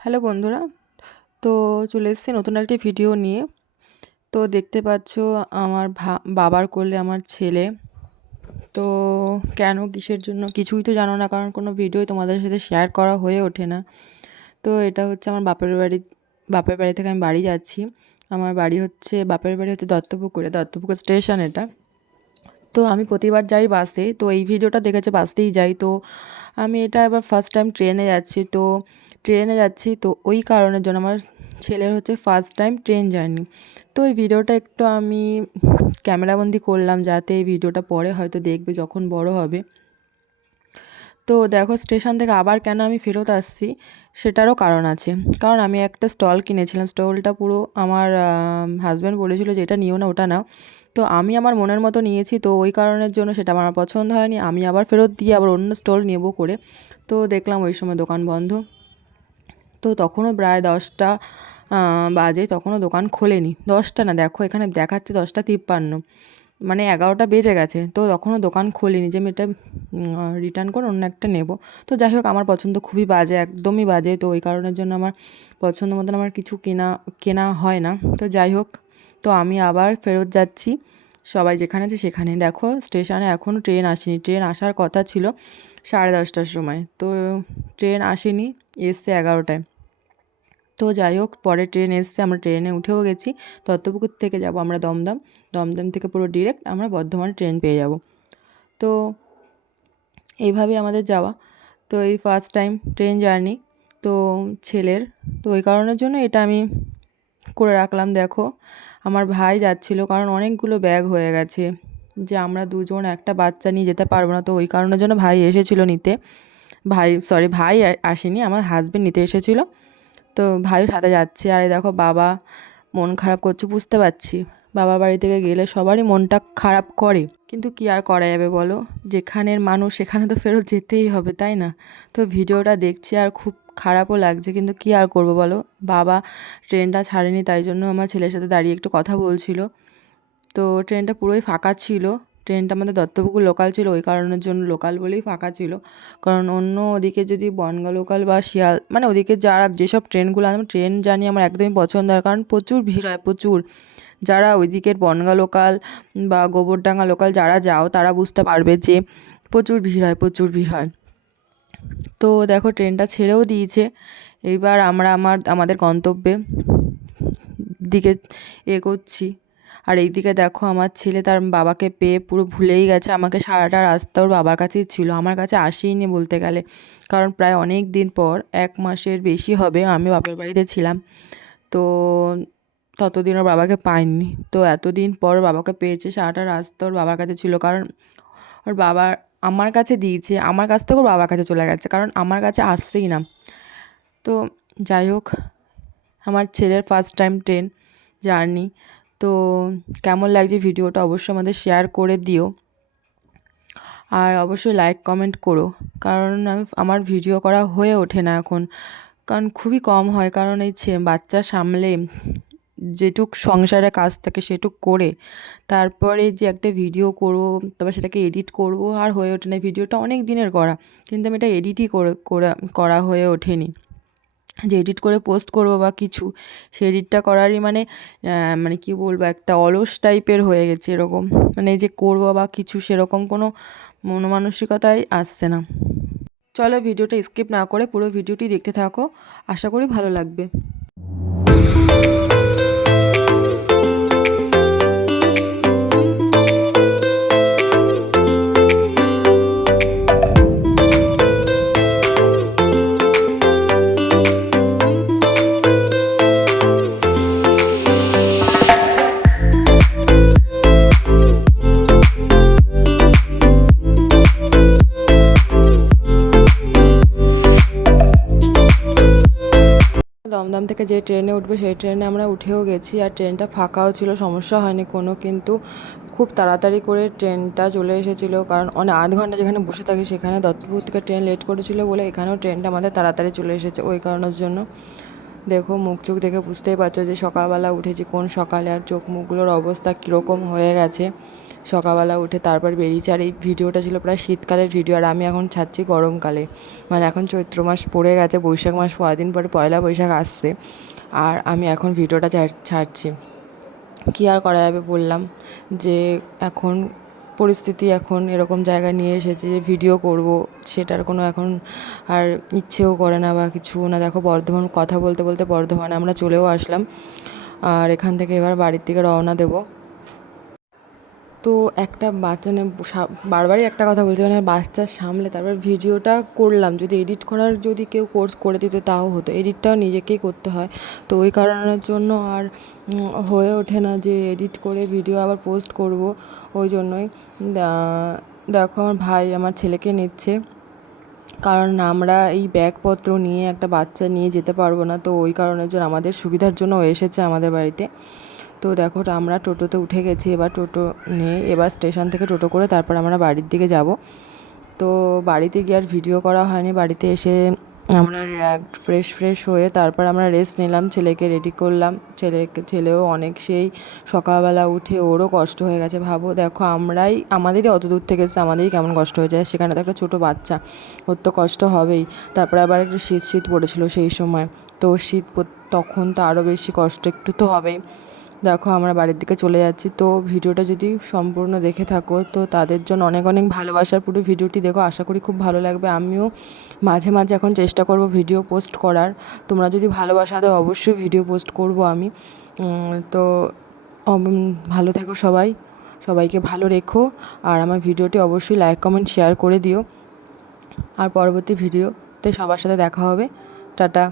Hello বন্ধুরা, তো চলে এসেছি নতুন একটি ভিডিও নিয়ে। তো দেখতে পাচ্ছ আমার বাবার কোলে আমার ছেলে। তো কেন কিসের জন্য কিছুই তো জানো না, কারণ কোনো ভিডিওই তোমাদের সাথে শেয়ার করা হয়ে ওঠে না। তো এটা হচ্ছে আমার বাপের বাড়ি থেকে আমি বাড়ি যাচ্ছি। আমার বাড়ি হচ্ছে বাপের বাড়ি হচ্ছে দত্তপুকুর স্টেশন এটা। তো আমি প্রতিবার যাই বাসে, তো এই ভিডিওটা দেখেছে বাসেই যাই। তো আমি এটা এবার ফার্স্ট টাইম ট্রেনে যাচ্ছি, তো ওই কারণের জন্য আমার ছেলের হচ্ছে ফার্স্ট টাইম ট্রেন জার্নি। তো এই ভিডিওটা একটু আমি ক্যামেরাবন্দি করলাম, যাতে এই ভিডিওটা পরে হয়তো দেখবে যখন বড় হবে। তো দেখো স্টেশন থেকে আবার কেন আমি ফেরত আসছি সেটারও কারণ আছে। কারণ আমি একটা স্টল কিনেছিলাম, স্টলটা পুরো আমার হাজব্যান্ড বলেছিল যে এটা নিও না, ওটা নাও। তো আমি আমার মনের মতো নিয়েছি, তো ওই কারণের জন্য সেটা আমার পছন্দ হয়নি, আমি আবার ফেরত দিয়ে আবার অন্য স্টল নেব করে। তো দেখলাম ওই সময় দোকান বন্ধ। তো তখনও প্রায় 10টা বাজে, তখনও দোকান খোলেনি। 10টা না, দেখো এখানে দেখাচ্ছে 10টা 53, মানে 11টা বেজে গেছে। তো তখনও দোকান খোলেনি যে আমি এটা রিটার্ন করে অন্য একটা নেব। তো যাই হোক, আমার পছন্দ খুবই বাজে, একদমই বাজে। তো ওই কারণের জন্য আমার পছন্দ মতন আমার কিছু কেনা হয় না। তো যাই হোক, তো আমি আবার ফেরত যাচ্ছি। সবাই যেখানে আছে সেখানে। দেখো স্টেশনে এখনও ট্রেন আসেনি, ট্রেন আসার কথা ছিল 10:30টার সময়। তো ট্রেন আসেনি, এসছে 11টায়। তো যাই হোক, পরে ট্রেন এসছে, আমরা ট্রেনে উঠেও গেছি। দত্তপুকুর থেকে যাব আমরা দমদম, দমদম থেকে পুরো ডিরেক্ট আমরা বর্ধমানে ট্রেন পেয়ে যাব। তো এইভাবেই আমাদের যাওয়া। তো এই ফার্স্ট টাইম ট্রেন জার্নি তো ছেলের, তো ওই কারণের জন্য এটা আমি করে রাখলাম। দেখো আমার ভাই যাচ্ছিল, কারণ অনেকগুলো ব্যাগ হয়ে গেছে, যে আমরা দুজন একটা বাচ্চা নিয়ে যেতে পারবো না। তো ওই কারণের জন্য ভাই এসেছিলো নিতে। ভাই আসেনি, আমার হাজবেন্ড নিতে এসেছিলো। তো ভাইও সাথে যাচ্ছে। আর এই দেখো বাবা মন খারাপ করছে, বুঝতে পারছি। বাবার বাড়ি থেকে গেলে সবারই মনটা খারাপ করে, কিন্তু কি আর করা যাবে বলো, যেখানের মানুষ সেখানে তো ফেরত যেতেই হবে, তাই না? তো ভিডিওটা দেখছি আর খুব খারাপও লাগছে, কিন্তু কি আর করব বলো। বাবা ট্রেনটা ছাড়েনি, তাই জন্য আমার ছেলের সাথে দাঁড়িয়ে একটু কথা বলছিল। তো ট্রেনটা পুরোই ফাঁকা ছিল। ট্রেনটা আমাদের দত্তপুকুর লোকাল ছিল, ওই কারণের জন্য লোকাল বলেই ফাঁকা ছিল। কারণ অন্য ওদিকে যদি বনগাঁ লোকাল বা মানে ওদিকে যারা যেসব ট্রেনগুলো আমি ট্রেন জানি আমার একদমই পছন্দ হয়, কারণ প্রচুর ভিড় হয়, প্রচুর। যারা ওইদিকের বনগাঁ লোকাল বা গোবরডাঙ্গা লোকাল যারা যাও তারা বুঝতে পারবে যে প্রচুর ভিড় হয়, প্রচুর ভিড় হয়। তো দেখো ট্রেনটা ছেড়েও দিয়েছে। এইবার আমরা আমাদের গন্তব্যে দিকে এগোচ্ছি। আর এইদিকে দেখো আমার ছেলে তার বাবাকে পেয়ে পুরো ভুলেই গেছে আমাকে, সারাটা রাস্তা ওর বাবার কাছেই ছিল, আমার কাছে আসেইনি বলতে গেলে। কারণ প্রায় অনেক দিন পর, 1 মাসের বেশি হবে আমি বাপের বাড়িতে ছিলাম। তো ততদিন ওর বাবাকে পাইনি। তো এতদিন পর বাবাকে পেয়েছে, সারাটা রাস্তা ওর বাবার কাছে ছিল। কারণ ওর বাবা আমার কাছে দিয়েছে, আমার কাছ থেকে ওর বাবার কাছে চলে গেছে, কারণ আমার কাছে আসছেই না। তো যাই হোক, আমার ছেলের ফার্স্ট টাইম ট্রেন জার্নি। তো কেমন লাগছে ভিডিওটা অবশ্যই আমাদের শেয়ার করে দিও, আর অবশ্যই লাইক কমেন্ট করো। কারণ আমার ভিডিও করা হয়ে ওঠে না এখন, কারণ খুবই কম হয়। কারণ এই বাচ্চা সামলে যেটুক সংসারে কাজ থাকে সেটুক করে তারপরে যে একটা ভিডিও করব, তারপর সেটাকে এডিট করব, আর হয়ে ওঠে না। ভিডিওটা অনেক দিনের করা, কিন্তু আমি এটা এডিটই করা হয়ে ওঠেনি। যে এডিট করে পোস্ট করব বা কিছু, সে এডিটটা করারই মানে কি বলবো, একটা অলস টাইপের হয়ে গেছে এরকম। মানে এই যে করব বা কিছু, সেরকম কোনো মনমানসিকতাই আসছে না। চলো ভিডিওটা স্কিপ না করে পুরো ভিডিওটি দেখতে থাকো, আশা করি ভালো লাগবে। দমদম থেকে যে ট্রেনে উঠবে সেই ট্রেনে আমরা উঠেও গেছি, আর ট্রেনটা ফাঁকাও ছিল, সমস্যা হয়নি কোনো। কিন্তু খুব তাড়াতাড়ি করে ট্রেনটা চলে এসেছিলো, কারণ অনেক আধ ঘন্টা যেখানে বসে থাকি সেখানে দত্তপুর থেকে ট্রেন লেট করেছিল বলে এখানেও ট্রেনটা আমাদের তাড়াতাড়ি চলে এসেছে ওই কারণের জন্য। দেখো মুখ চোখ দেখে বুঝতেই পারছো যে সকালবেলা উঠেছি কোন সকালে, আর চোখ মুখগুলোর অবস্থা কীরকম হয়ে গেছে সকালবেলা উঠে তারপর বেরিয়েছি। আর এই ভিডিওটা ছিল প্রায় শীতকালের ভিডিও, আর আমি এখন ছাড়ছি গরমকালে, মানে এখন চৈত্র মাস পড়ে গেছে, বৈশাখ মাস কয়েকদিন পরে পয়লা বৈশাখ আসছে, আর আমি এখন ভিডিওটা ছাড়ছি। কী আর করা যাবে, বললাম যে এখন পরিস্থিতি এখন এরকম জায়গায় নিয়ে এসেছে যে ভিডিও করব, সেটার কোনো এখন আর ইচ্ছেও করে না বা কিছু না। দেখো বর্ধমান, কথা বলতে বলতে বর্ধমানে আমরা চলেও আসলাম, আর এখান থেকে এবার বাড়ির দিকে রওনা দেবো। তো একটা বাচ্চা বারবারই একটা কথা বলছি, মানে বাচ্চা সামলে তারপর ভিডিওটা করলাম, যদি এডিট করার যদি কেউ কোর্স করে দিত তাও হতো, এডিটটাও নিজেকেই করতে হয়। তো ওই কারণের জন্য আর হয়ে ওঠে না যে এডিট করে ভিডিও আবার পোস্ট করব। ওই জন্যই দেখো আমার ভাই আমার ছেলেকে নিচ্ছে, কারণ আমরা এই ব্যাগপত্র নিয়ে একটা বাচ্চা নিয়ে যেতে পারবো না। তো ওই কারণের জন্য আমাদের সুবিধার জন্য এসেছে আমাদের বাড়িতে। তো দেখো আমরা টোটোতে উঠে গেছি, এবার টোটো নিয়ে এবার স্টেশন থেকে টোটো করে তারপর আমরা বাড়ির দিকে যাব। তো বাড়িতে গিয়ে আর ভিডিও করা হয়নি। বাড়িতে এসে আমরা ফ্রেশ হয়ে তারপর আমরা রেস্ট নিলাম, ছেলেকে রেডি করলাম। ছেলেও অনেক সেই সকালবেলা উঠে ওরও কষ্ট হয়ে গেছে। ভাবো দেখো আমাদেরই অত দূর থেকে এসেছে, আমাদেরই কেমন কষ্ট হয়ে যায়, সেখানে তো একটা ছোটো বাচ্চা, ওর তো কষ্ট হবেই। তারপরে আবার একটু শীত পড়েছিল সেই সময়, তো তখন তো আরও বেশি কষ্ট একটু তো হবেই। দেখো আমরা বাড়ির দিকে চলে যাচ্ছি। তো ভিডিওটা যদি সম্পূর্ণ দেখে থাকো তো তাদের জন্য অনেক অনেক ভালোবাসার, পুরো ভিডিওটি দেখো, আশা করি খুব ভালো লাগবে। আমিও মাঝে মাঝে এখন চেষ্টা করব ভিডিও পোস্ট করার, তোমরা যদি ভালোবাসা দাও অবশ্যই ভিডিও পোস্ট করব আমি। তো ভালো থেকো সবাই, সবাইকে ভালো রেখো, আর আমার ভিডিওটি অবশ্যই লাইক কমেন্ট শেয়ার করে দিও। আর পরবর্তী ভিডিওতে সবার সাথে দেখা হবে। টাটা।